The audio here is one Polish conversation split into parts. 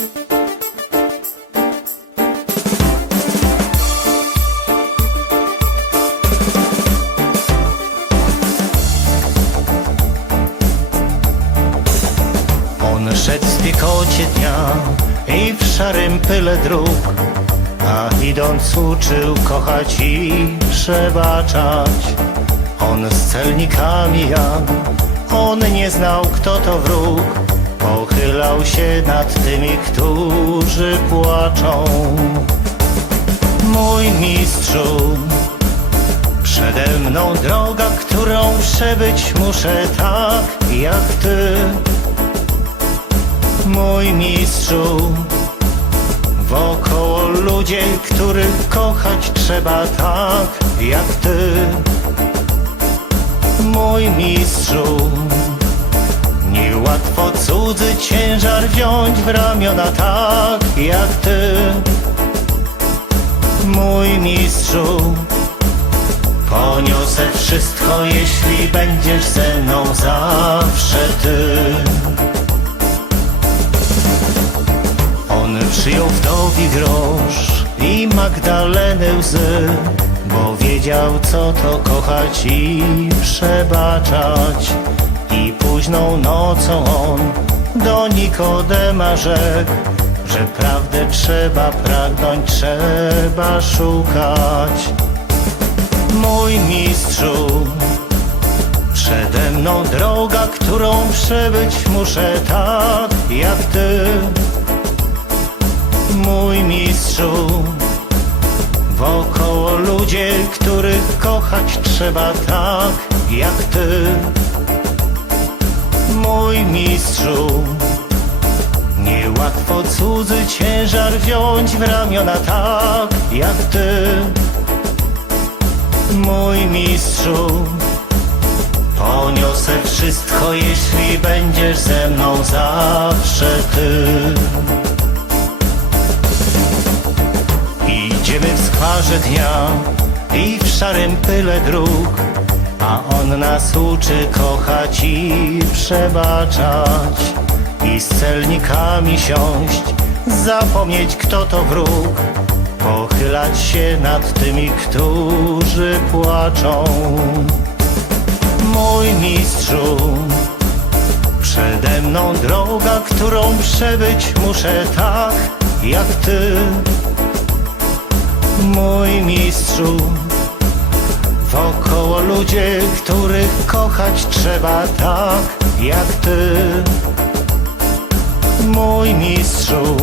On szedł w spiekocie dnia i w szarym pyle dróg, a idąc uczył kochać i przebaczać. On z celnikami jadł, on nie znał kto to wróg, pochylał się nad tymi, którzy płaczą. Mój mistrzu, Przede mną droga, którą przebyć muszę tak jak ty Mój mistrzu Wokoło ludzie, których kochać trzeba tak jak ty Mój mistrzu Niełatwo cudzy ciężar wziąć w ramiona tak jak ty Mój mistrzu Poniosę wszystko, jeśli będziesz ze mną zawsze ty. On przyjął wdowi grosz i Magdaleny łzy, bo wiedział, co to kochać i przebaczać. Późną nocą on do Nikodema rzekł, że prawdę trzeba pragnąć, trzeba szukać. Mój mistrzu, przede mną droga, którą przebyć muszę tak jak ty. Mój mistrzu, wokoło ludzie, których kochać trzeba tak jak ty. Mój mistrzu, niełatwo cudzy ciężar wziąć w ramiona tak jak ty mój mistrzu. Poniosę wszystko, jeśli będziesz ze mną zawsze ty. Idziemy w skwarze dnia i w szarym pyle dróg, a on nas uczy kochać i przebaczać. I z celnikami siąść, zapomnieć kto to wróg, pochylać się nad tymi, którzy płaczą. Mój mistrzu, przede mną droga, którą przebyć muszę tak jak ty. Mój mistrzu, ludzie, których kochać trzeba tak jak ty. Mój mistrzu,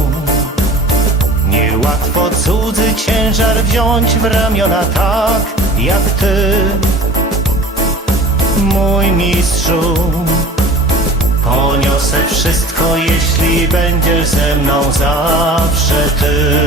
Niełatwo cudzy ciężar wziąć w ramiona tak jak ty, mój mistrzu. Poniosę wszystko, jeśli będziesz ze mną zawsze ty.